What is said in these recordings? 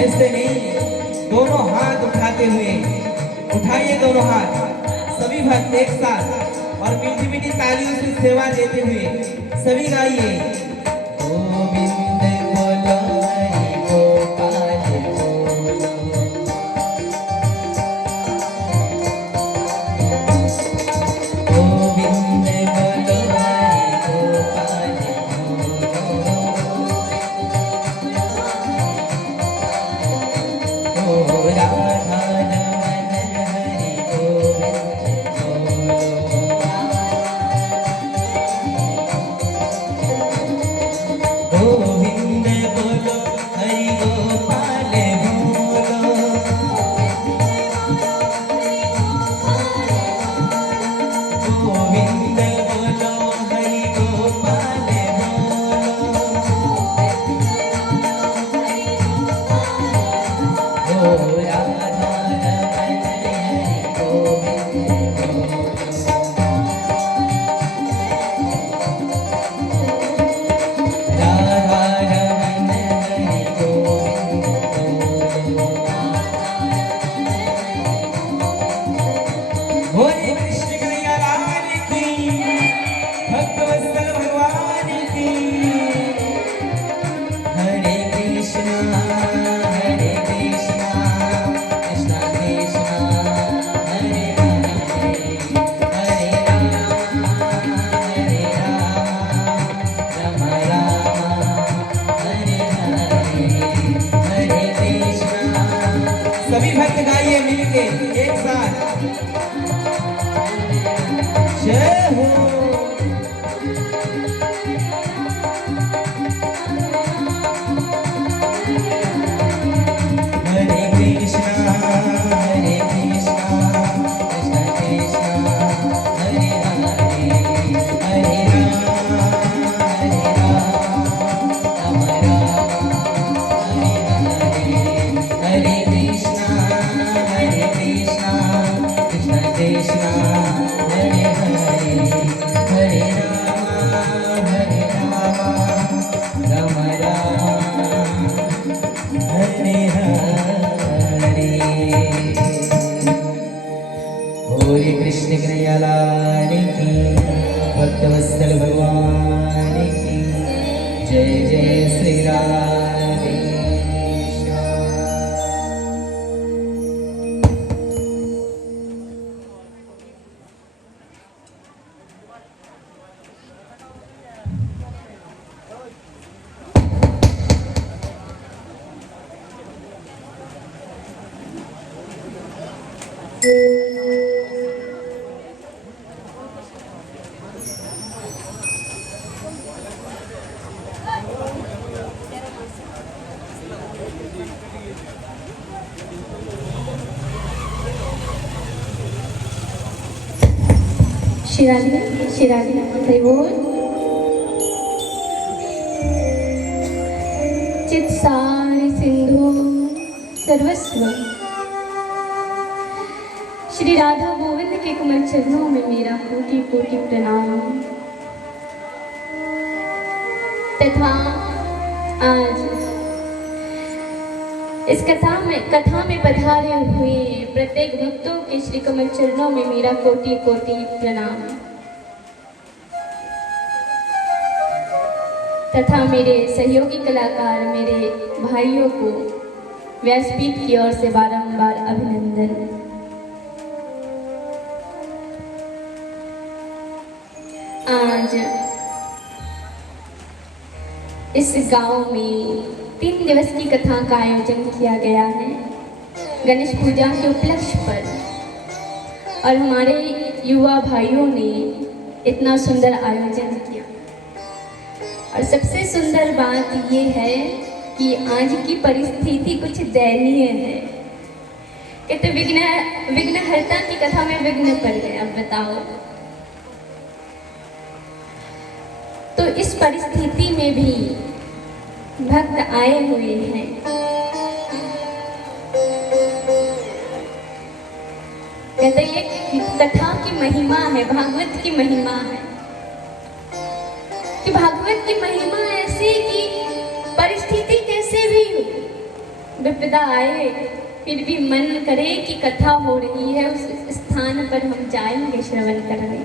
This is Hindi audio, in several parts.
ऐसे नहीं, दोनों हाथ उठाते हुए, उठाइए दोनों हाथ सभी भक्त एक साथ और मीठी मीठी तालियों से सेवा देते हुए सभी गाइए। गोविंद बोलो हरि गोपाल बोलो, गोविंद बोलो हरि गोपाल बोलो, ओ राधा रमन हरि गोविंद बोलो, गोविंद बोलो हरि गोपाल बोलो, गोविंद बोलो हरि गोपाल बोलो, ओ राधा रमन हरि गोविंद बोलो, राधा रमन हरि गोविंद बोलो। बोले कृष्ण कन्हैया लाल की, भक्तवत्सल भगवान की। हरे कृष्णा कृष्णा कृष्णा हरे हरे, हरे राम राम राम हरे हरे, हरे कृष्णा। सभी भक्त गाइए मिलके एक साथ, जय हो। हरे कृष्णा कृष्णा कृष्णा हरे हरे, हरे राम राम राम हरे हरे, हरे कृष्णा कृष्णा कृष्णा हरे हरे, हरे राम राम राम हरे हरे। बोले कृष्ण कन्हैया लाल की, भक्तवत्सल भगवान की। जय जय श्री राधे श्याम। शिराली हरि बोल। चित्सारि सिंधु सर्वस्व, श्री राधा गोविंद के कमल चरणों में मेरा कोटि कोटि प्रणाम। तथा आज इस कथा में पधारे हुए प्रत्येक भक्तों के श्री कमल चरणों में मेरा कोटि कोटि प्रणाम। तथा मेरे सहयोगी कलाकार मेरे भाइयों को व्यासपीठ की ओर से बारंबार अभिनंदन। आज इस गांव में 3 दिवस की कथा का आयोजन किया गया है गणेश पूजा के उपलक्ष्य पर, और हमारे युवा भाइयों ने इतना सुंदर आयोजन किया। और सबसे सुंदर बात ये है कि आज की परिस्थिति कुछ दयनीय है। कहते विघ्नहर्ता की कथा में विघ्न पड़ गए। अब बताओ, तो इस परिस्थिति में भी भक्त आए हुए हैं। कहते ये कथा की महिमा है, भागवत की महिमा है कि भागवत की महिमा ऐसी कि परिस्थिति कैसे भी हो, विपदा आए फिर भी मन करे कि कथा हो रही है, उस स्थान पर हम जाएंगे श्रवण करने।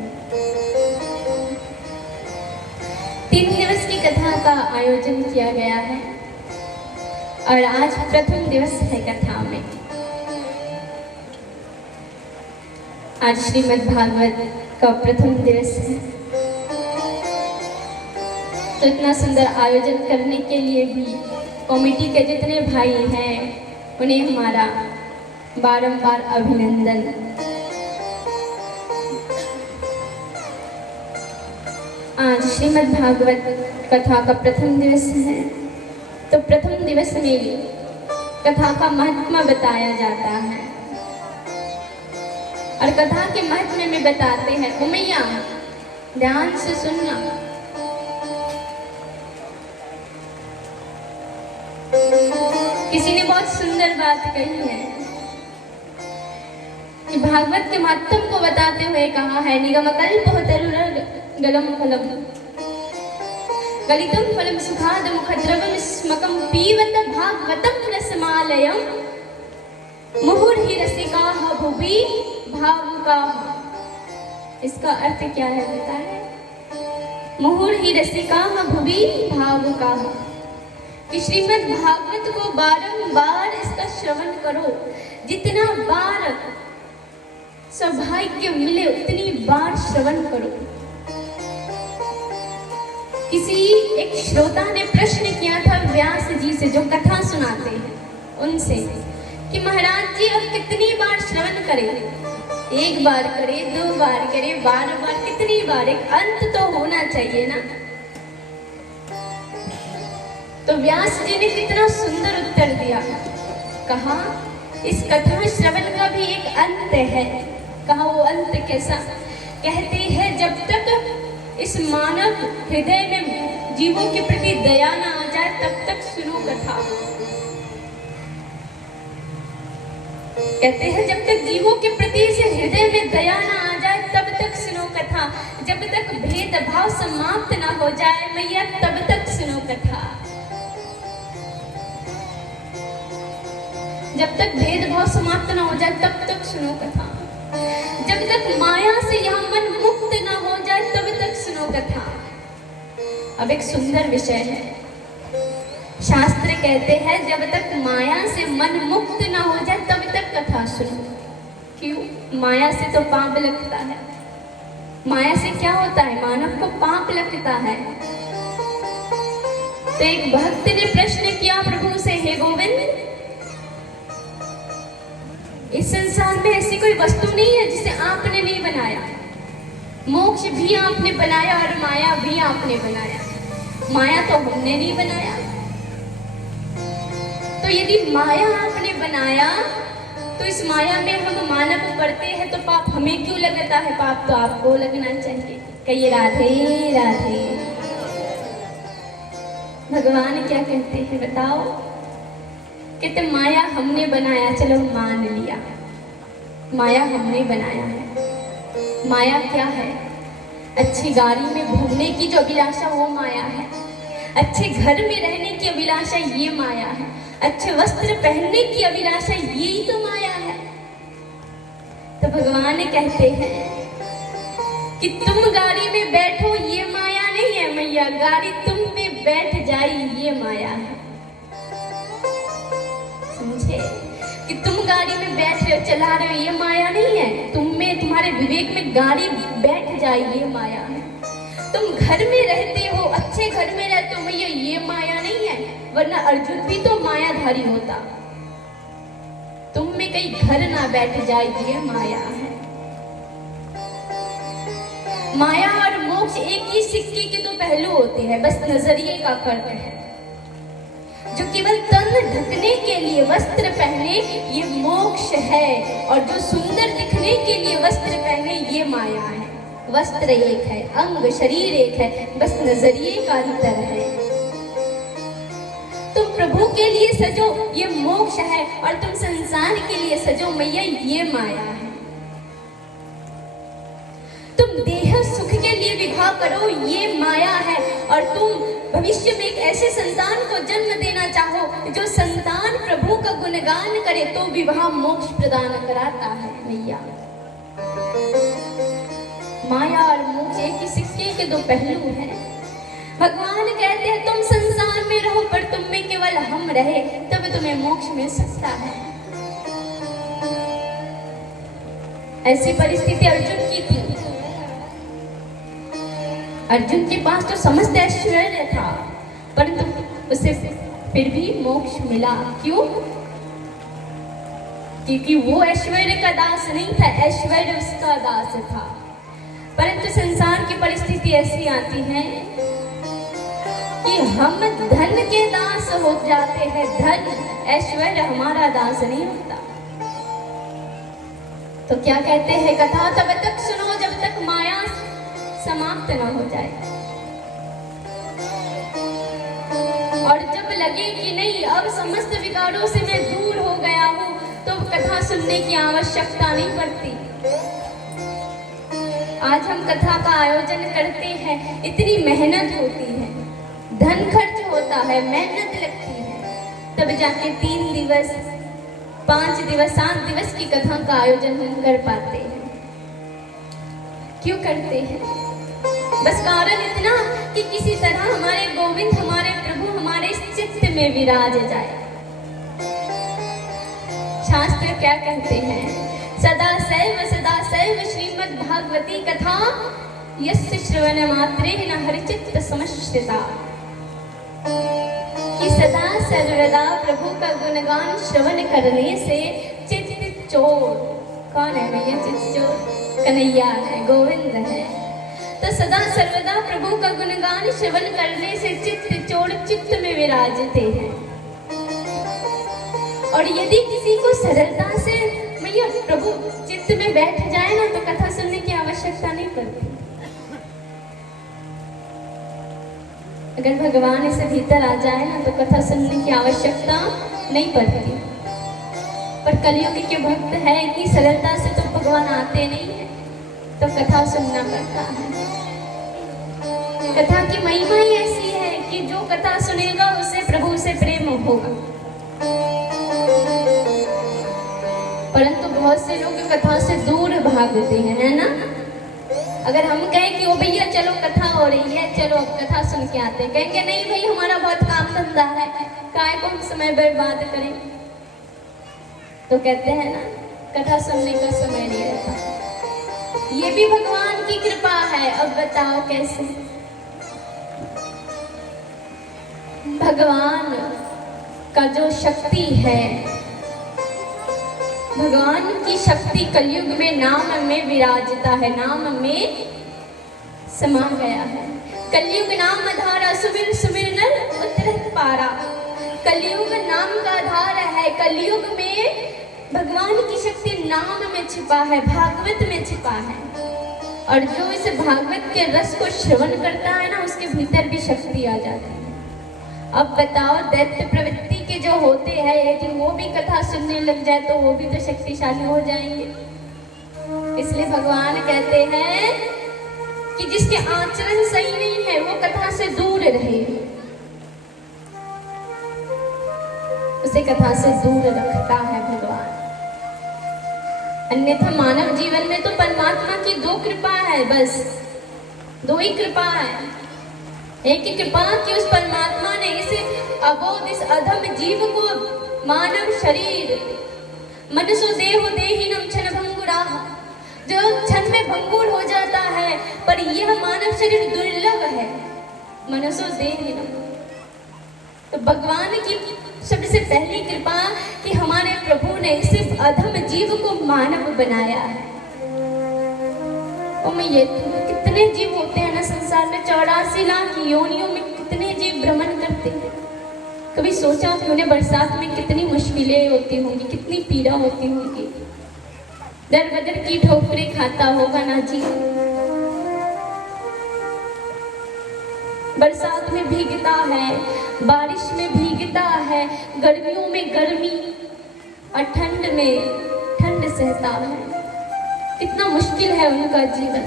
3 दिवस की कथा का आयोजन किया गया है और आज प्रथम दिवस है कथा में। आज श्रीमद् भागवत का प्रथम दिवस है, तो इतना सुंदर आयोजन करने के लिए भी कमेटी के जितने भाई हैं उन्हें हमारा बारंबार अभिनंदन। आज श्रीमद् भागवत कथा का प्रथम दिवस है, तो प्रथम दिवस में कथा का महत्व बताया जाता है और कथा के महत्व में बताते हैं। उमैया ध्यान से सुनना। किसी ने बहुत सुंदर बात कही है कि भागवत के महत्व को बताते हुए कहा है, निगम कल्प गलम फलम गलितम फलम सुखाद मुखद्रवम स्मकम पीवत भागवतम रसमालयम मुहुर्हि रसिकाः भुवि भावुकाः। इसका अर्थ क्या है पता है? मुहुर्हि रसिकाः भुवि भावुकाः, कि श्रीमद् भागवत को बारंबार इसका श्रवण करो। जितना बार सौभाग्य मिले उतनी बार श्रवण करो। किसी एक श्रोता ने प्रश्न किया था व्यास जी से, जो कथा सुनाते हैं उनसे, कि महाराज जी अब कितनी बार श्रवण करें? 1 बार करे, 2 बार करे, 12 बार, कितनी बार? एक अंत तो होना चाहिए ना। तो व्यास जी ने कितना सुंदर उत्तर दिया। कहा इस कथा श्रवण का भी एक अंत है। कहा वो अंत कैसा? कहते हैं जब तक इस मानव हृदय में जीवों के प्रति दया ना आ जाए तब तक सुनो कथा। कहते हैं जब तक जीवों के प्रति इस हृदय में दया ना आ जाए तब तक सुनो कथा। जब तक भेदभाव समाप्त ना हो जाए मैया तब तक सुनो कथा। जब तक भेदभाव समाप्त ना हो जाए तब तक सुनो कथा। जब तक माया से यहाँ मन मुक्त ना हो जाए तब तक सुनो कथा। अब एक सुंदर विषय है, शास्त्र कहते हैं जब तक माया से मन मुक्त ना हो जाए तब तक कथा सुनो। क्यों? माया से तो पाप लगता है। माया से क्या होता है? मानव को पाप लगता है। तो एक भक्त ने प्रश्न किया प्रभु से, हे गोविंद, इस संसार में ऐसी कोई वस्तु नहीं है जिसे आपने नहीं बनाया। मोक्ष भी आपने बनाया और माया भी आपने बनाया। माया तो हमने नहीं बनाया। तो यदि माया आपने बनाया तो इस माया में हम मानव पड़ते हैं तो पाप हमें क्यों लगता है? पाप तो आपको लगना चाहिए। कहिए राधे राधे। भगवान क्या कहते हैं बताओ? कहते माया हमने बनाया, चलो मान लिया माया हमने बनाया है। माया क्या है? अच्छी गाड़ी में घूमने की जो अभिलाषा वो माया है। अच्छे घर में रहने की अभिलाषा ये माया है। अच्छे वस्त्र पहनने की अभिलाषा यही तो माया है। तो भगवान कहते हैं कि तुम गाड़ी में बैठो ये माया नहीं है मैया, गाड़ी तुम में बैठ जाए ये माया है। समझे? कि तुम गाड़ी में बैठ रहे हो, चला रहे हो, ये माया नहीं है। तुम में, तुम्हारे विवेक में गाड़ी बैठ जाए ये माया है। तुम घर में रहते हो, अच्छे घर में रहते हो भैया, ये माया नहीं है। वरना अर्जुन भी तो मायाधारी होता। तुम में कहीं घर ना बैठ जाए ये माया है। माया और मोक्ष एक ही सिक्के के दो पहलू होते हैं, बस नजरिए का फर्क है। जो केवल तन ढकने के लिए वस्त्र पहने ये मोक्ष है, और जो सुंदर दिखने के लिए वस्त्र पहने ये माया है। वस्त्र एक है, अंग शरीर एक है, बस नजरिए का अंतर है। तुम प्रभु के लिए सजो ये मोक्ष है, और तुम संसार के लिए सजो मैया ये माया है। तुम देह सुख के लिए विवाह करो ये माया है, और तुम भविष्य में एक ऐसे संतान को जन्म देना चाहो जो संतान प्रभु का गुणगान करे तो विवाह मोक्ष प्रदान कराता है मैया। माया और मोक्ष एक ही सिक्के के दो पहलू हैं। भगवान कहते हैं तुम संसार में रहो पर तुम में केवल हम रहे तब तुम्हें मोक्ष मिल सकता है। ऐसी परिस्थिति अर्जुन की थी। अर्जुन के पास तो समस्त ऐश्वर्य था परंतु उसे फिर भी मोक्ष मिला। क्यों? क्योंकि वो ऐश्वर्य का दास नहीं था, ऐश्वर्य उसका दास था। परंतु संसार की परिस्थिति ऐसी आती है कि हम धन के दास हो जाते हैं। धन ऐश्वर्य हमारा दास नहीं होता। तो क्या कहते हैं कथा, तब तक सुनो जब तक माया समाप्त न हो जाए। और जब लगे कि नहीं अब समस्त विकारों से मैं दूर हो गया हूँ तो कथा सुनने की आवश्यकता नहीं पड़ती। आज हम कथा का आयोजन करते हैं, इतनी मेहनत होती है, धन खर्च होता है, मेहनत लगती है, तब जाके 3 दिवस 5 दिवस 7 दिवस की कथा का आयोजन हम कर पाते हैं। क्यों करते हैं? बस कारण इतना कि किसी तरह हमारे गोविंद, हमारे प्रभु हमारे चित्त में विराज जाए। शास्त्र क्या कहते हैं, सदा सैव श्रीमद् भागवती कथा यस्य श्रवण मात्रेण हरिचित्त समश्रिता। कि सदा सर्वदा प्रभु का गुणगान श्रवण करने से चित्त चोर, कौन है भैया चित्त चोर? कन्हैया है, गोविंद है। तो सदा सर्वदा प्रभु का गुणगान श्रवण करने से चित्त चोर चित्त में विराजते हैं। और यदि किसी को सरलता से मैया प्रभु चित्त में बैठ जाए ना तो कथा सुनने की आवश्यकता नहीं पड़ती। अगर भगवान इसे भीतर आ जाए ना तो कथा सुनने की आवश्यकता नहीं पड़ती। पर कलयुग के भक्त है, इतनी सरलता से तो भगवान आते नहीं है तो कथा सुनना पड़ता है। कथा की महिमा ही ऐसी है कि जो कथा सुनेगा उसे प्रभु से प्रेम होगा। परंतु बहुत से लोग कथा से दूर भागते हैं, है ना? अगर हम कहें कि ओ भैया चलो कथा हो रही है, चलो अब कथा सुन के आते हैं, कहेंगे नहीं भाई हमारा बहुत काम धंधा है, काहे को हम समय बर्बाद करें। तो कहते हैं ना कथा सुनने का समय नहीं रहता। ये भी भगवान की कृपा है। अब बताओ कैसे? भगवान का जो शक्ति है, भगवान की शक्ति कलयुग में नाम में विराजता है, नाम में समा गया है। कलयुग नाम आधार सुमिर सुमिर नर उतरत पारा। कलयुग नाम का आधार है। कलयुग में भगवान की शक्ति नाम में छिपा है, भागवत में छिपा है। और जो इस भागवत के रस को श्रवण करता है ना उसके भीतर भी शक्ति आ जाती है। अब बताओ दैत्य प्रवृत्ति के जो होते हैं यदि वो भी कथा सुनने लग जाए तो वो भी तो शक्तिशाली हो जाएंगे। इसलिए भगवान कहते हैं कि जिसके आचरण सही नहीं है वो कथा से दूर रहे, उसे कथा से दूर रखता है भगवान। अन्यथा मानव जीवन में तो परमात्मा की 2 कृपा है, बस 2 ही कृपा है। एक ही कृपा कि उस परमात्मा ने इसे अबोध इस अधम जीव को मानव शरीर मनसो देहो देहिनम क्षण भंगुराह, जो क्षण में भंगुर हो जाता है, पर यह मानव शरीर दुर्लभ है, मनसो देहिनम। तो भगवान की सबसे पहली कृपा कि हमारे प्रभु ने सिर्फ अधम जीव को मानव बनाया है। और मैं ये कितने जीव होते हैं ना संसार में, 84 लाख योनियों में कितने जीव भ्रमण करते हैं। कभी सोचा कि उन्हें बरसात में कितनी मुश्किलें होती होंगी, कितनी पीड़ा होती होगी, दर बदर की ठोकरें खाता होगा ना जी। बरसात में भीगता है, बारिश में भीगता है, गर्मियों में गर्मी और ठंड में ठंड सहता है। कितना मुश्किल है उनका जीवन,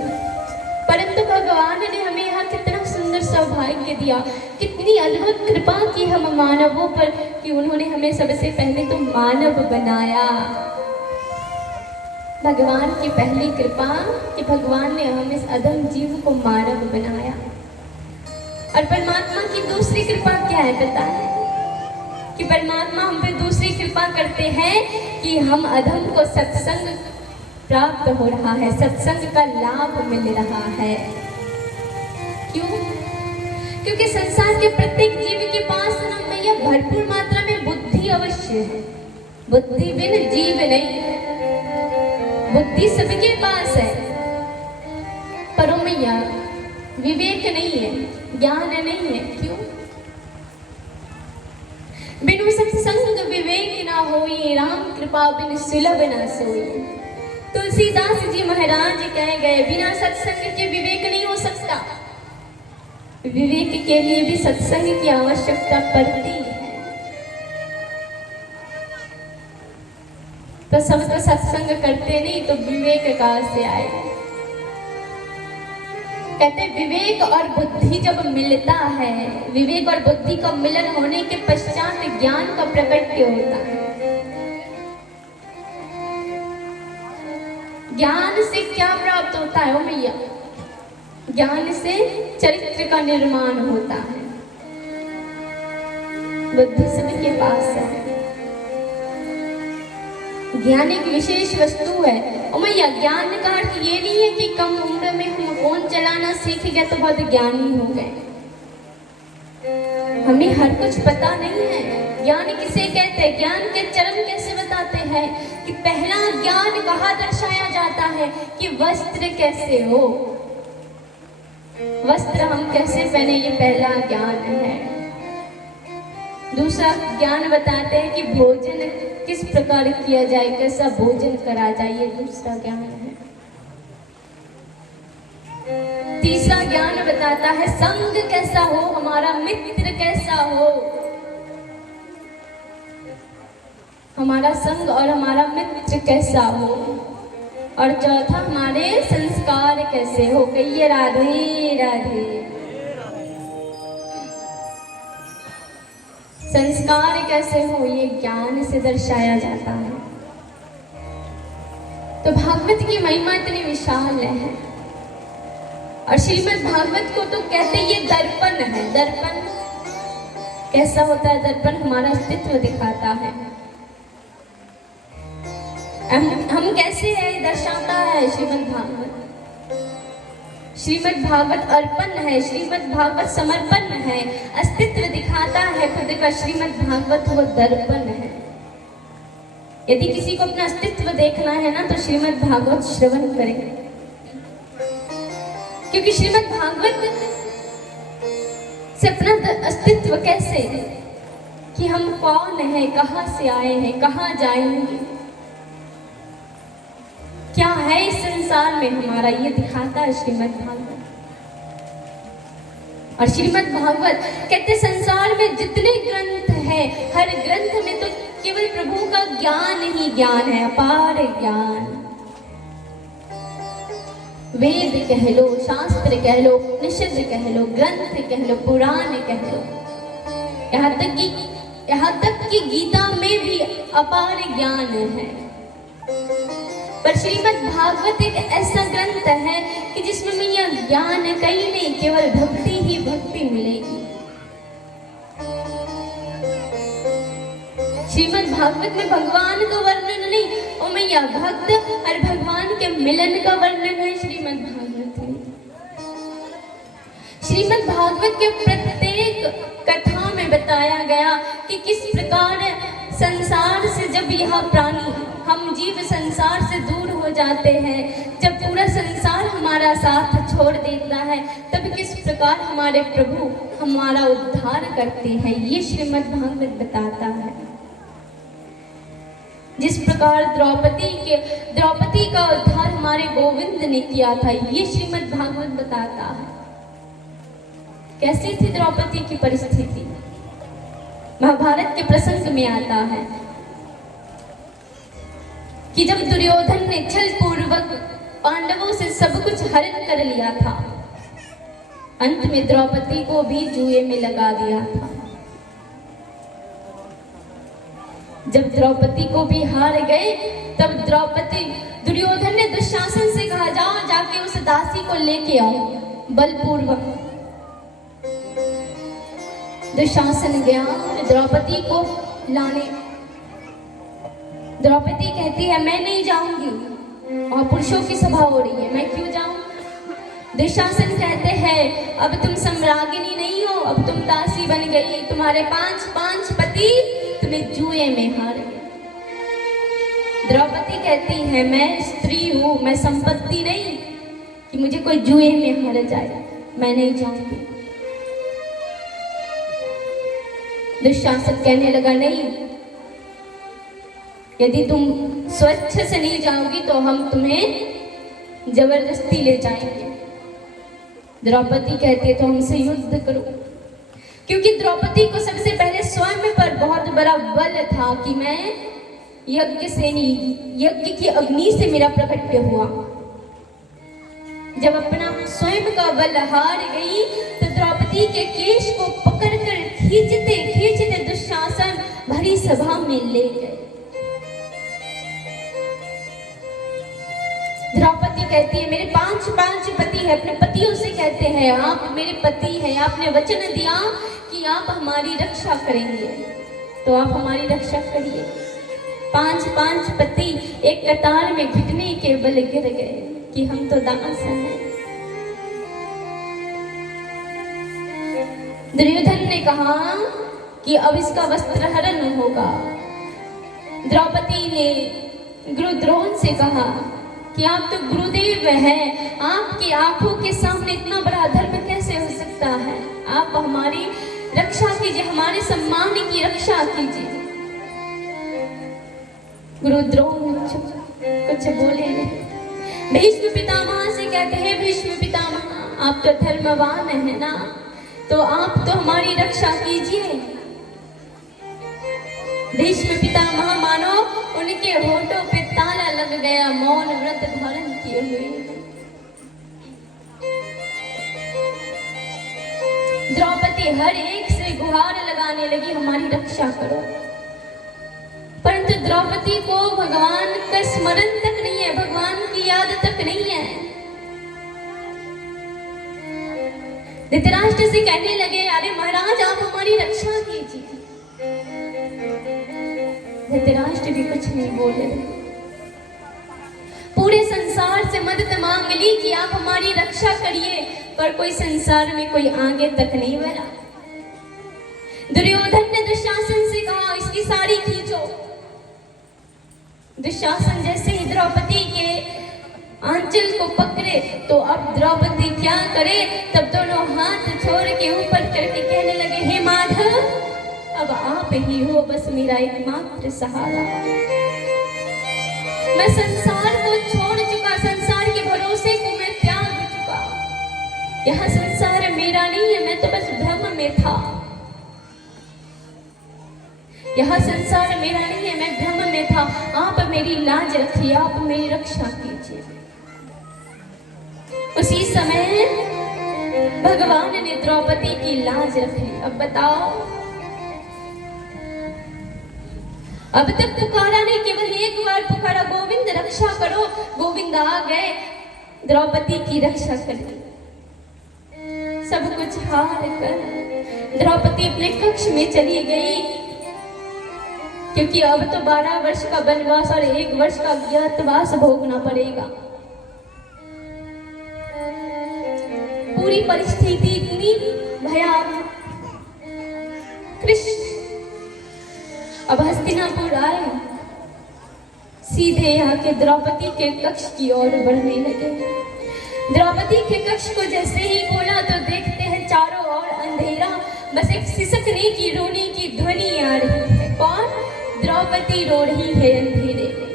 परंतु भगवान ने हमें यहाँ कितना सुंदर सौभाग्य दिया, कितनी अद्भुत कृपा की हम मानवों पर कि उन्होंने हमें सबसे पहले तो मानव बनाया। भगवान की पहली कृपा कि भगवान ने हम इस अधम जीव को मानव बनाया। और परमात्मा की दूसरी कृपा क्या है पता है? कि परमात्मा हम पे दूसरी कृपा करते हैं कि हम अधम को सत्संग प्राप्त हो रहा है, सत्संग का लाभ मिल रहा है। क्यों? क्योंकि संसार के प्रत्येक जीव के पास ना मैया भरपूर मात्रा में बुद्धि अवश्य है, बुद्धि बिन जीव नहीं। बुद्धि सबके पास है, पर मैया विवेक नहीं है, ज्ञान नहीं है। क्यों? बिनु सत्संग विवेक ना होई, राम कृपा बिन सुलभ ना सोई। तुलसीदास जी महाराज कह गए बिना सत्संग के विवेक नहीं हो सकता। विवेक के लिए भी सत्संग की आवश्यकता पड़ती है। तो सब तो सत्संग करते नहीं तो विवेक कहाँ से आए? कहते विवेक और बुद्धि जब मिलता है, विवेक और बुद्धि का मिलन होने के पश्चात ज्ञान का प्रकट्य होता है। ज्ञान से क्या प्राप्त होता है ओ मैया? ज्ञान से चरित्र का निर्माण होता है। बुद्धि सबके पास है, ज्ञान एक विशेष वस्तु है। ओ मैया ज्ञान का अर्थ ये नहीं है कि कम उम्र में हम फोन चलाना सीख गए तो बहुत ज्ञानी हो गए। हमें हर कुछ पता नहीं है। ज्ञान किसे कहते हैं? ज्ञान के चरम कैसे बताते हैं कि पहला ज्ञान कहाँ दर्शाया जाता है कि वस्त्र कैसे हो, वस्त्र हम कैसे पहने, ये पहला ज्ञान है। दूसरा ज्ञान बताते हैं कि भोजन किस प्रकार किया जाए, कैसा भोजन करा जाए, ये दूसरा ज्ञान है। तीसरा ज्ञान बताता है संग कैसा हो, हमारा मित्र कैसा हो, हमारा संग और हमारा मित्र कैसा हो। और चौथा हमारे संस्कार कैसे हो। कहिए राधे राधे। संस्कार कैसे हो ये ज्ञान से दर्शाया जाता है। तो भागवत की महिमा इतनी विशाल है। और श्रीमद् भागवत को तो कहते ये दर्पण है। दर्पण कैसा होता है? दर्पण हमारा अस्तित्व दिखाता है। हम कैसे है दर्शाता है श्रीमद् भागवत। श्रीमद् भागवत अर्पण है, श्रीमद् भागवत समर्पण है, अस्तित्व दिखाता है खुद का। श्रीमद् भागवत वो दर्पण है। यदि किसी को अपना अस्तित्व देखना है ना तो श्रीमद् भागवत श्रवण करें। क्योंकि श्रीमद् भागवत से अपना अस्तित्व कैसे कि हम कौन है, कहाँ से आए हैं, कहाँ जाएंगे, क्या है इस संसार में हमारा, ये दिखाता है श्रीमद् भागवत। और श्रीमद् भागवत कहते संसार में जितने ग्रंथ हैं हर ग्रंथ में तो केवल प्रभु का ज्ञान ही ज्ञान है, अपार ज्ञान। वेद कह लो, शास्त्र कह लो, उपनिषद कह लो, ग्रंथ कह लो, पुराण कह लो, यहाँ तक कि गीता में भी अपार ज्ञान है। पर श्रीमद् भागवत एक ऐसा ग्रंथ है कि जिसमें में यह ज्ञान कहीं नहीं, केवल भक्ति ही भक्ति मिलेगी। श्रीमद् भागवत में भगवान का वर्णन नहीं, ओ मैया भक्त और भगवान के मिलन का वर्णन है श्रीमद् भागवत में। श्रीमद् भागवत के प्रत्येक कथा में बताया गया कि किस प्रकार संसार से जब यह प्राणी हम जीव संसार से दूर हो जाते हैं, जब पूरा संसार हमारा साथ छोड़ देता है, तब किस प्रकार हमारे प्रभु हमारा उद्धार करते हैं, ये श्रीमद् भागवत बताता है। जिस प्रकार द्रौपदी का उद्धार हमारे गोविंद ने किया था, ये श्रीमद् भागवत बताता है। कैसी थी द्रौपदी की परिस्थिति? महाभारत के प्रसंग में आता है कि जब दुर्योधन ने छल पूर्वक पांडवों से सब कुछ हरण कर लिया था, अंत में द्रौपदी को भी जुए में लगा दिया था। जब द्रौपदी को भी हार गए तब द्रौपदी दुर्योधन ने दुशासन से कहा, जाओ जाके उस दासी को लेके आओ बलपूर्वक। दुशासन गया द्रौपदी को लाने। द्रौपदी कहती है मैं नहीं जाऊंगी, और पुरुषों की सभा हो रही है, मैं क्यों जाऊं। दुशासन कहते हैं अब तुम सम्राज्ञी नहीं हो, अब तुम दासी बन गई, तुम्हारे पांच पति तुम्हें जुए में हार गए। द्रौपदी कहती है मैं स्त्री हूं, मैं संपत्ति नहीं कि मुझे कोई जुए में हार जाए, मैं नहीं जाऊंगी। दुशासन कहने लगा नहीं, यदि तुम स्वच्छ से नहीं जाओगी तो हम तुम्हें जबरदस्ती ले जाएंगे। द्रौपदी कहती है तो हमसे युद्ध करो, क्योंकि द्रौपदी को सबसे पहले स्वयं पर बहुत बड़ा बल था कि मैं यज्ञ की अग्नि से मेरा प्रकट्य हुआ। जब अपना स्वयं का बल हार गई तो द्रौपदी के केश को पकड़कर खींचते खींचते दुशासन भरी सभा में ले गए। द्रौपदी कहती है मेरे पांच पति है, अपने पतियों से कहते हैं आप मेरे पति हैं, आपने वचन दिया कि आप हमारी रक्षा करेंगे तो आप हमारी रक्षा करिए। पांच पति एक कतार में घुटने के बल गिर गए कि हम तो दास हैं। दुर्योधन ने कहा कि अब इसका वस्त्र हरण होगा। द्रौपदी ने गुरुद्रोण से कहा कि आप तो गुरुदेव हैं, आपकी आंखों के सामने इतना बड़ा धर्म कैसे हो सकता है, आप हमारी रक्षा कीजिए, हमारे सम्मान की रक्षा कीजिए। गुरुद्रोण कुछ बोले नहीं। भीष्म पितामह से कहते हैं भीष्म पितामह आप तो धर्मवान है ना, तो आप तो हमारी रक्षा कीजिए। भीष्म पितामह मानो उनके होठों पे ताला लग गया, मौन व्रत धारण किए हुए। द्रौपदी हर एक से गुहार लगाने लगी हमारी रक्षा करो, परंतु द्रौपदी को भगवान का स्मरण तक नहीं है, भगवान की याद तक नहीं है। धृतराष्ट्र से कहने लगे अरे महाराज आप हमारी रक्षा कीजिए। धृतराष्ट्र भी कुछ नहीं बोले। पूरे संसार से मदद मांग ली कि आप हमारी रक्षा करिए, पर कोई संसार में कोई आगे तक नहीं बढ़ा। दुर्योधन ने दुशासन से कहा इसकी साड़ी खींचो। दुशासन जैसे ही द्रौपदी के आंचल को पकड़े तो अब द्रौपदी क्या करे, तब दोनों हाथ छोड़ के ऊपर करके कहने लगे हे माधव अब आप ही हो बस मेरा एकमात्र सहारा। मैं संसार को छोड़ चुका, संसार के भरोसे को मैं त्याग चुका। यह संसार मेरा नहीं है, मैं तो बस भ्रम में था। यह संसार मेरा नहीं है, मैं भ्रम में था। आप मेरी लाज रखिए, आप मेरी रक्षा कीजिए। उसी समय भगवान ने द्रौपदी की लाज रख ली। अब बताओ, अब तक पुकारा नहीं, केवल एक बार पुकारा गोविंद रक्षा करो, गोविंद आ गए, द्रौपदी की रक्षा कर दी। सब कुछ हार कर द्रौपदी अपने कक्ष में चली गई, क्योंकि अब तो 12 वर्ष का वनवास और 1 वर्ष का अज्ञातवास भोगना पड़ेगा। पूरी परिस्थिति इतनी भयावह। कृष्ण अब हस्तिनापुर आए, सीधे यहाँ के द्रौपदी के कक्ष की ओर बढ़ने लगे। द्रौपदी के कक्ष को जैसे ही खोला तो देखते हैं चारों ओर अंधेरा, बस एक सिसकने की रोने की ध्वनि आ रही है। कौन? द्रौपदी रो रही है अंधेरे में।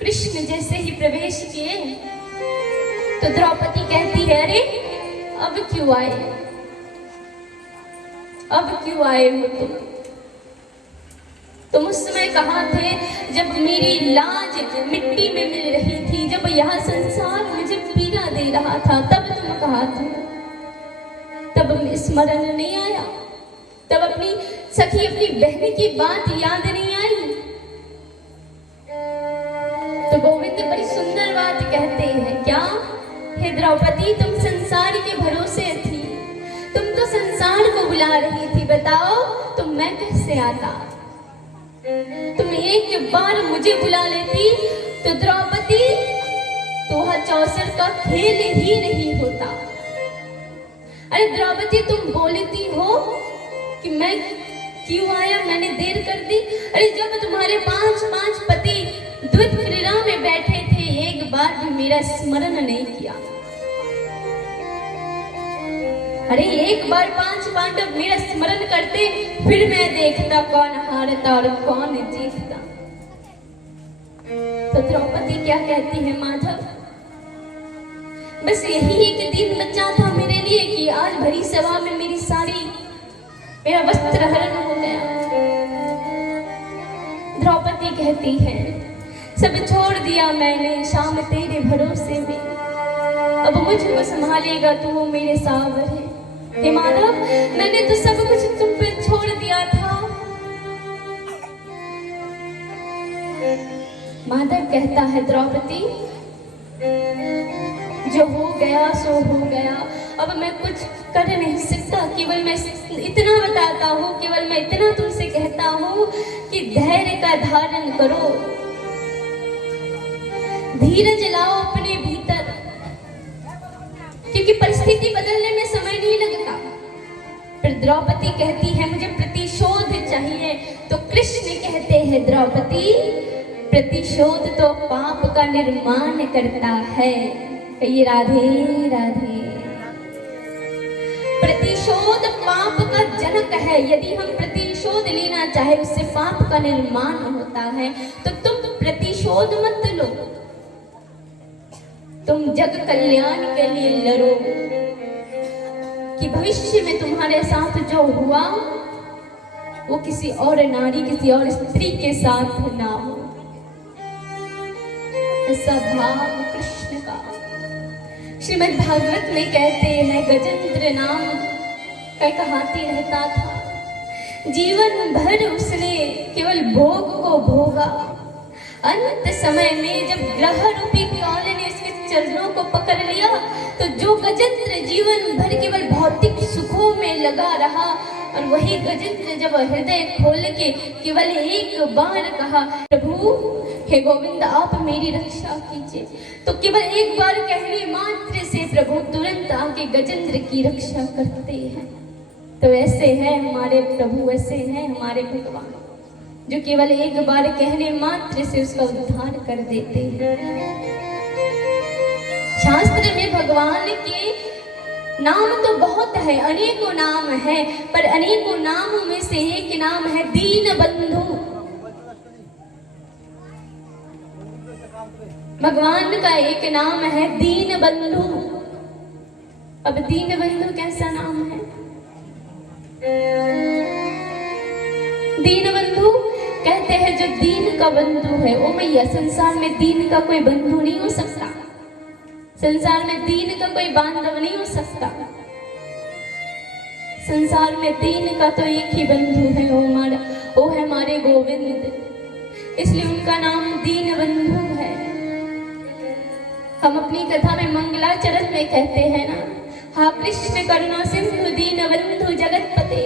कृष्ण जैसे ही प्रवेश किए तो द्रौपदी कहती है अरे अब क्यों आए, अब क्यों आए हो तुम उस समय कहाँ थे जब मेरी लाज मिट्टी में मिल रही थी, जब यह संसार मुझे पीड़ा दे रहा था, तब तुम कहा था, तब स्मरण नहीं आया, तब अपनी सखी अपनी बहन की बात याद नहीं आई। तो गोविंद बड़ी सुंदर बात कहते हैं, क्या? हे द्रौपदी, तुम संसार के भरोसे थी, तुम तो संसार को बुला रही थी, बताओ तो मैं कैसे आता? तुम एक बार मुझे बुला लेती तो द्रौपदी तो 64 का खेल ही नहीं होता। अरे द्रौपदी, तुम बोलती हो कि मैं क्यों आया, मैंने देर कर दी। अरे जब तुम्हारे 5 पति द्वित क्रीड़ा में बैठे थे, एक बार भी मेरा स्मरण नहीं किया। अरे एक बार 5 पांडव मेरा स्मरण करते, फिर मैं देखता कौन हारता और कौन जीतता। तो द्रौपदी क्या कहती है, माधव, बस यही एक दिन बचा था मेरे लिए कि आज भरी सभा में मेरी साड़ी, मेरा वस्त्र हरण हो गया। द्रौपदी कहती है, सब छोड़ दिया मैंने शाम तेरे भरोसे में, अब मुझको संभालेगा तू, वो मेरे सावर है। हे माधव, मैंने तो सब कुछ तुम पे छोड़ दिया था। माधव कहता है, द्रौपदी, जो हो गया सो हो गया, अब मैं कुछ कर नहीं सकता। केवल मैं इतना बताता हूँ, केवल मैं इतना तुमसे कहता हूँ कि धैर्य का धारण करो, धीरज लाओ अपने भीतर, क्योंकि परिस्थिति बदलने में समय नहीं लगता। फिर द्रौपदी कहती है, मुझे प्रतिशोध चाहिए। तो कृष्ण कहते हैं, द्रौपदी, प्रतिशोध तो पाप का निर्माण करता है। कहिए राधे राधे। प्रतिशोध पाप का जनक है। यदि हम प्रतिशोध लेना चाहे, उससे पाप का निर्माण होता है। तो तुम प्रतिशोध मत लो, तुम जग कल्याण के लिए लड़ो, कि भविष्य में तुम्हारे साथ जो हुआ वो किसी और नारी, किसी और स्त्री के साथ ना हो। ऐसा भाव कृष्ण का। श्रीमद् भागवत में कहते हैं, गजेंद्र नाम का एक हाथी रहता था। जीवन भर उसने केवल भोग को भोगा। अंत समय में जब ग्रह रूपी काल ने इसके चरणों को पकड़ लिया, तो जो गजेंद्र जीवन भर केवल भौतिक सुखों में लगा रहा, और वही गजेंद्र जब हृदय खोल के केवल एक बार कहा, प्रभु हे गोविंद, आप मेरी रक्षा कीजिए, तो केवल एक बार कहने मात्र से प्रभु तुरंत आके गजेंद्र की रक्षा करते हैं। तो ऐसे हैं हमारे प्रभु, ऐसे हैं हमारे भगवान, जो केवल एक बार कहने मात्र से उसका उद्धार कर देते हैं। शास्त्र में भगवान के नाम तो बहुत है, अनेकों नाम है, पर अनेकों नामों में से एक नाम है दीन बंधु। भगवान का एक नाम है दीन बंधु। अब दीन बंधु कैसा नाम है? दीन बंधु कहते हैं जो दीन का बंधु है। ओ मैया, संसार में दीन का कोई बंधु नहीं हो सकता, संसार में दीन का कोई बांधव नहीं हो सकता। संसार में दीन का तो एक ही बंधु है, वो है हमारे गोविंद, इसलिए उनका नाम दीन बंधु है। हम अपनी कथा में मंगलाचरण में कहते हैं ना, हा कृष्ण करुणा सिंधु दीन बंधु जगतपते।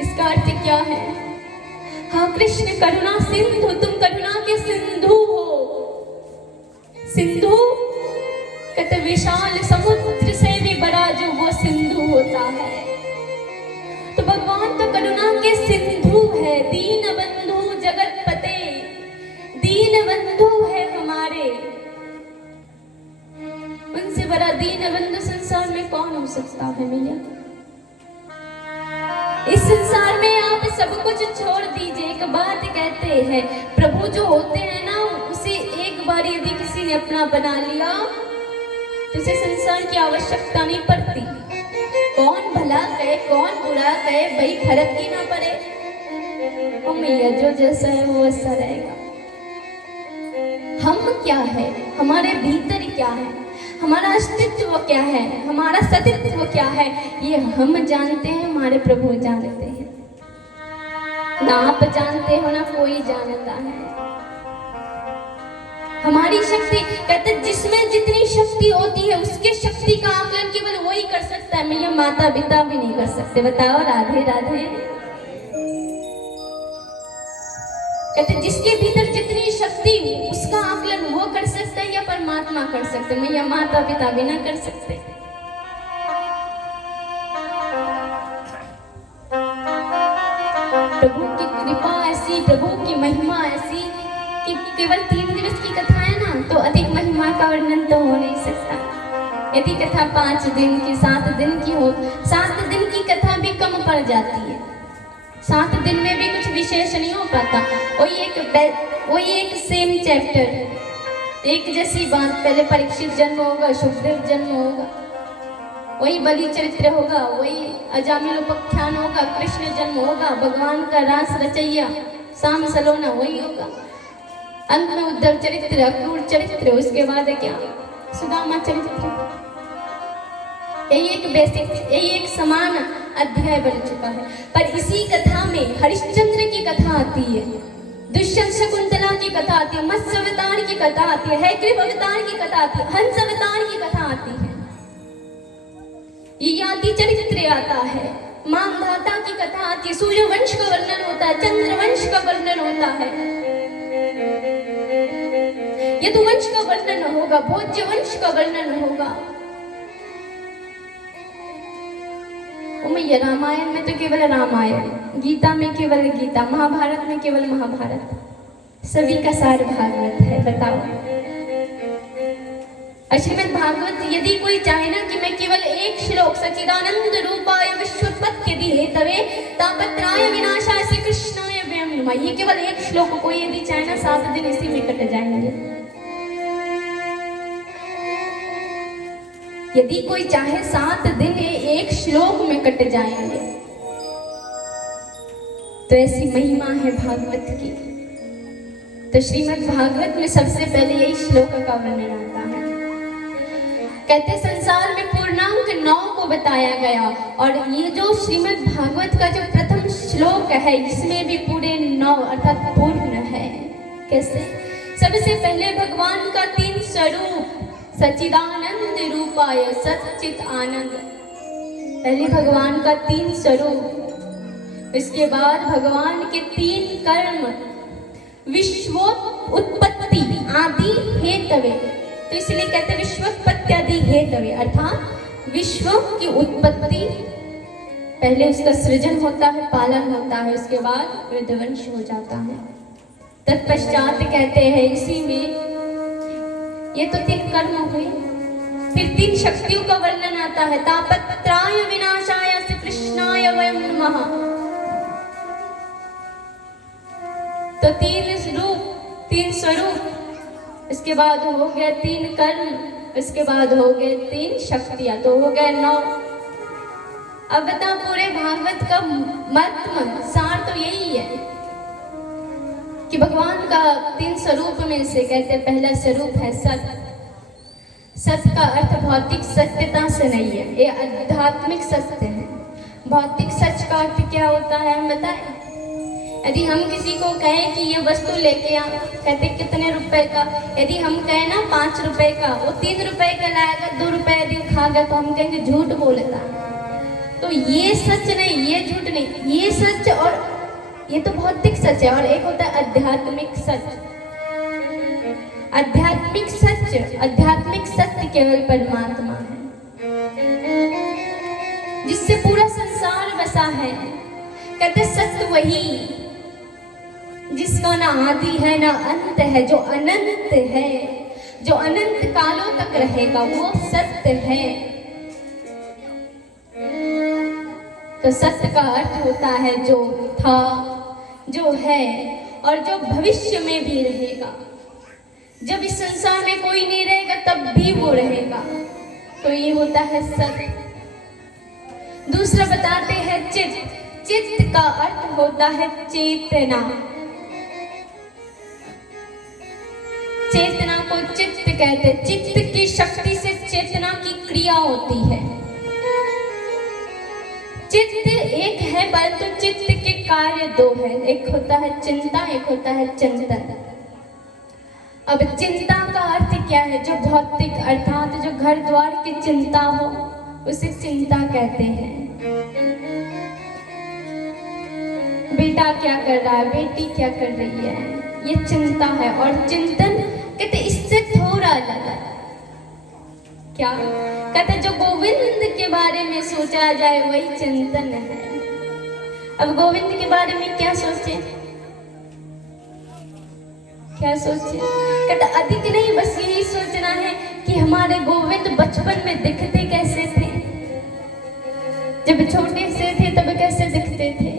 इसका अर्थ क्या है? हा कृष्ण करुणा सिंधु, तुम करुणा के सिंधु हो। सिंधु कत विशाल समुद्र से भी बड़ा जो वो सिंधु होता है। तो भगवान तो करुणा के सिंधु है, दीन बंधु जगतपते, दीन बंधु है हमारे। उनसे बड़ा दीन बंधु संसार में कौन हो सकता है मैया? इस संसार में आप सब कुछ छोड़ दीजिए। एक बात कहते हैं, प्रभु जो होते हैं ना, उसे एक बार यदि किसी ने अपना बना लिया तो उसे संसार की आवश्यकता नहीं पड़ती। कौन भला कहे, कौन बुरा कहे, भाई फर्क ही ना पड़े। ओ मैया, जो जैसा है वो वैसा रहेगा। हम क्या है, हमारे भीतर क्या है? हमारा अस्तित्व क्या है, हमारा सतित्व क्या है, ये हम जानते हैं, हमारे प्रभु जानते हैं। ना आप जानते हो ना कोई जानता है। हमारी शक्ति, कहते जिसमें जितनी शक्ति होती है उसके शक्ति का आकलन केवल वही कर सकता है, मैया माता पिता भी नहीं कर सकते। बताओ राधे राधे। कहते जिसके भीतर जितनी शक्ति उसका आकलन वो कर सकता है या परमात्मा कर सकते, मैया माता पिता भी ना कर सकते। प्रभु की कृपा ऐसी, प्रभु की महिमा ऐसी कि केवल 3 दिवस की कथा है ना, तो अधिक महिमा का वर्णन तो हो नहीं सकता। यदि कथा 5 दिन की, 7 दिन की हो, 7 दिन की कथा भी कम पड़ जाती है। 7 दिन में भी कुछ विशेष नहीं हो पाता। वही एक सेम चैप्टर, एक जैसी बात। पहले परीक्षित जन्म होगा, सुखदेव जन्म होगा, वही बलि चरित्र होगा, वही अजामिल उपाख्यान होगा, कृष्ण जन्म होगा, भगवान का रास रचैया शाम सलोना वही होगा, अंत में उद्धव चरित्र, अक्रूर चरित्र, उसके बाद क्या सुदामा चरित्र। यही एक बेसिक, यही एक समान अध्याय बन चुका है। पर इसी कथा में हरिश्चंद्र की कथा आती है, दुष्यंत शकुंतला की कथा आती है, मत्स्य अवतार की कथा आती है, हयग्रीव अवतार की कथा आती है, हंस अवतार की कथा आती है, ययाति चरित्र आता है, मानधाता की कथा आती है, सूर्यवंश का वर्णन होता है, चंद्रवंश का वर्णन होता है, यदुवंश का वर्णन होगा, भोज्यवंश का वर्णन होगा। रामायण में तो केवल रामायण, गीता में केवल गीता, महाभारत में केवल महाभारत, सभी का सार भागवत है। बताओ श्रीमद् भागवत, यदि कोई चाहे ना कि मैं केवल एक श्लोक सच्चिदानंद रूपाय विश्वोत्पत्ति हेतवे तापत्रय विनाशाय श्री कृष्णाय वयं नमः, ये केवल एक श्लोक कोई यदि चाहे ना 7 दिन इसी में कट जाएंगे। यदि कोई चाहे 7 दिन एक श्लोक में कट जाएंगे, तो ऐसी महिमा है भागवत की। तो श्रीमद् भागवत में सबसे पहले यही श्लोक का वर्णन आता है। कहते संसार में पूर्णांक 9 को बताया गया, और ये जो श्रीमद् भागवत का जो प्रथम श्लोक है इसमें भी पूरे 9 अर्थात पूर्ण है। कैसे? सबसे पहले भगवान का 3 स्वरूप, सच्चिदानंद रूपाय सच्चित आनंद, पहले भगवान का 3 स्वरूप, इसके बाद भगवान के 3 कर्म, विश्वोत्पत्ति आदि हेतवे, तो इसलिए कहते विश्वोत्पत्ति आदि हेतवे, अर्थात विश्व की उत्पत्ति, पहले उसका सृजन होता है, पालन होता है, उसके बाद वृद्धवंश हो जाता है। तत्पश्चात कहते हैं इसी में, ये तो 3 कर्म हुए, फिर 3 शक्तियों का वर्णन आता है। तापत्रय विनाशाय श्री कृष्णाय वयं नमः, तो 3 रूप, 3 स्वरूप, इसके बाद हो गए 3 कर्म, इसके बाद हो गए 3 शक्तियां, तो हो गए 9। अब बता, पूरे भागवत का महत्व सार तो यही है कि भगवान का 3 स्वरूप में से कहते पहला स्वरूप है सत्य। सत्य का अर्थ भौतिक सत्यता से नहीं है, ये आध्यात्मिक सत्य है। भौतिक सच का अर्थ क्या होता है हम बताएं? यदि हम किसी को कहें कि ये वस्तु लेके आ, कहते कितने रुपए का, यदि हम कहें ना 5 रुपए का, वो 3 रुपए का लाएगा, 2 रुपए यदि खाएगा तो हम कहेंगे झूठ बोलता। तो ये सच नहीं, ये झूठ नहीं, ये सच, और ये तो भौतिक सच है, और एक होता है आध्यात्मिक सच। आध्यात्मिक सच, आध्यात्मिक सत्य केवल परमात्मा है, जिससे पूरा संसार बसा है। कहते सत्य वही जिसका ना आदि है ना अंत है, जो अनंत है, जो अनंत कालों तक रहेगा, वो सत्य है। तो सत्य का अर्थ होता है जो था, जो है, और जो भविष्य में भी रहेगा। जब इस संसार में कोई नहीं रहेगा तब भी वो रहेगा, तो ये होता है सत्य। दूसरा बताते हैं चित्त। चित्त का अर्थ होता है चेतना। चेतना को चित्त कहते हैं। चित्त की शक्ति से चेतना की क्रिया होती है। चित्त एक है परंतु चित्त के कार्य दो है, एक होता है चिंता, एक होता है चिंतन। अब चिंता का अर्थ क्या है? जो भौतिक अर्थात जो घर द्वार की चिंता हो उसे चिंता कहते हैं। बेटा क्या कर रहा है, बेटी क्या कर रही है, ये चिंता है। और चिंतन कहते इससे थोड़ा अलग क्या कहते, जो गोविंद के बारे में सोचा जाए वही चिंतन है। अब गोविंद के बारे में क्या सोचे, क्या सोचे? कहते अधिक नहीं, बस यही सोचना है कि हमारे गोविंद बचपन में दिखते कैसे थे, जब छोटे से थे तब कैसे दिखते थे।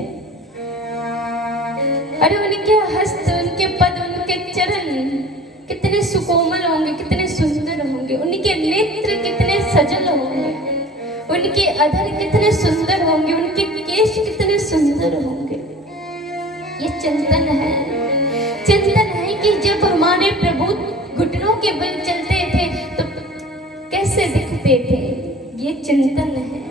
अरे उनके हस्त, उनके पद, उनके चरण कितने सुकोमल होंगे, कितने सुंदर होंगे। उनके नेत्र कितने सजल होंगे, उनके अधर कितने सुंदर होंगे, उनके केश कितने सुंदर होंगे। ये चिंतन है। चिंतन है कि जब हमारे प्रभु घुटनों के बल चलते थे तो कैसे दिखते थे। ये चिंतन है।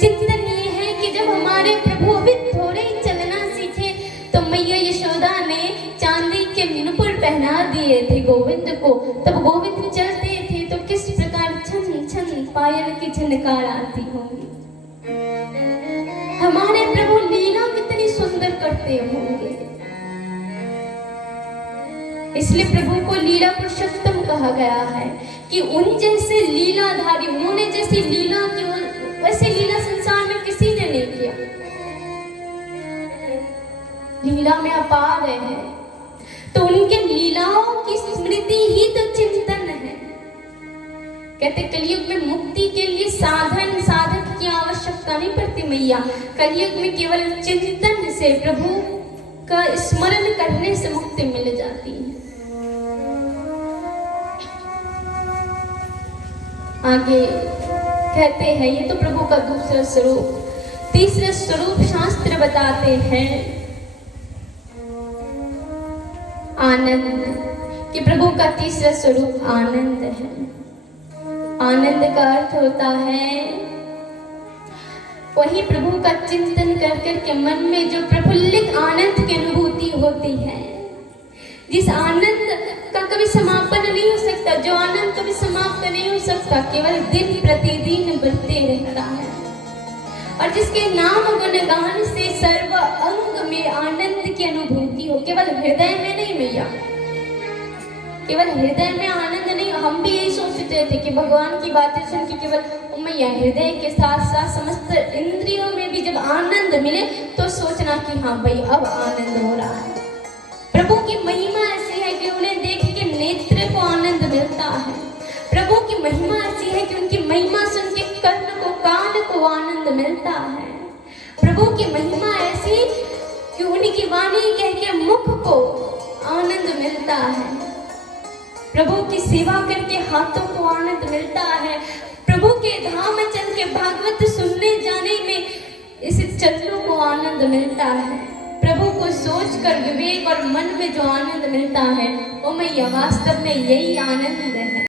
चिंतन ये है कि जब हमारे प्रभु अभी थोड़े ही चलना सीखे तो मैया यशोदा ने चांदी के नुपुर पहना दिए थे गोविंद को। तब गोविंद चलते थे तो किस प्रकार छन छन पायल की झनकार आती होंगी। हमारे प्रभु लीला कितनी सुंदर करते होंगे। इसलिए प्रभु को लीला पुरुषोत्तम कहा गया है कि उन जैसे लीलाधारी, उन्होंने जैसी लीला की वैसे लीला संसार में किसी ने नहीं किया। लीला में अपार है, तो उनके लीलाओं की स्मृति ही तो चिंतन है। कहते कलयुग में मुक्ति के लिए साधन साधक की आवश्यकता नहीं पड़ती मैया। कलयुग में केवल चिंतन से, प्रभु का स्मरण करने से मुक्ति मिल जाती है। आगे कहते हैं, ये तो प्रभु का दूसरा स्वरूप। तीसरा स्वरूप शास्त्र बताते हैं आनंद, कि प्रभु का तीसरा स्वरूप आनंद है। आनंद का अर्थ होता है वही प्रभु का चिंतन कर कर के मन में जो प्रफुल्लित आनंद की अनुभूति होती है, जिस आनंद का कभी समापन नहीं हो सकता, जो आनंद कभी समाप्त नहीं हो सकता, केवल दिन प्रतिदिन बढ़ते रहता है। और जिसके नाम गुणगान से सर्व अंग में आनंद की अनुभूति हो, केवल हृदय में नहीं मैया, केवल हृदय में आनंद नहीं। हम भी यही सोचते थे कि भगवान की बातें सुन के केवल मैया हृदय के साथ साथ समस्त इंद्रियों में भी जब आनंद मिले तो सोचना कि हाँ भाई अब आनंद हो रहा है। प्रभु की महिमा ऐसी है कि उन्हें देख के नेत्र को आनंद मिलता है। प्रभु की महिमा ऐसी है कि उनकी महिमा सुन के कर्ण को, कान को आनंद मिलता है। प्रभु की महिमा ऐसी कि उनकी वाणी कह के मुख को आनंद मिलता है। प्रभु की सेवा करके हाथों को आनंद मिलता है। प्रभु के धाम में चल के भागवत सुनने जाने में इस चरणों को आनंद मिलता है। प्रभु को सोचकर विवेक और मन में जो आनंद मिलता है वो मैया वास्तव में यही आनंद है।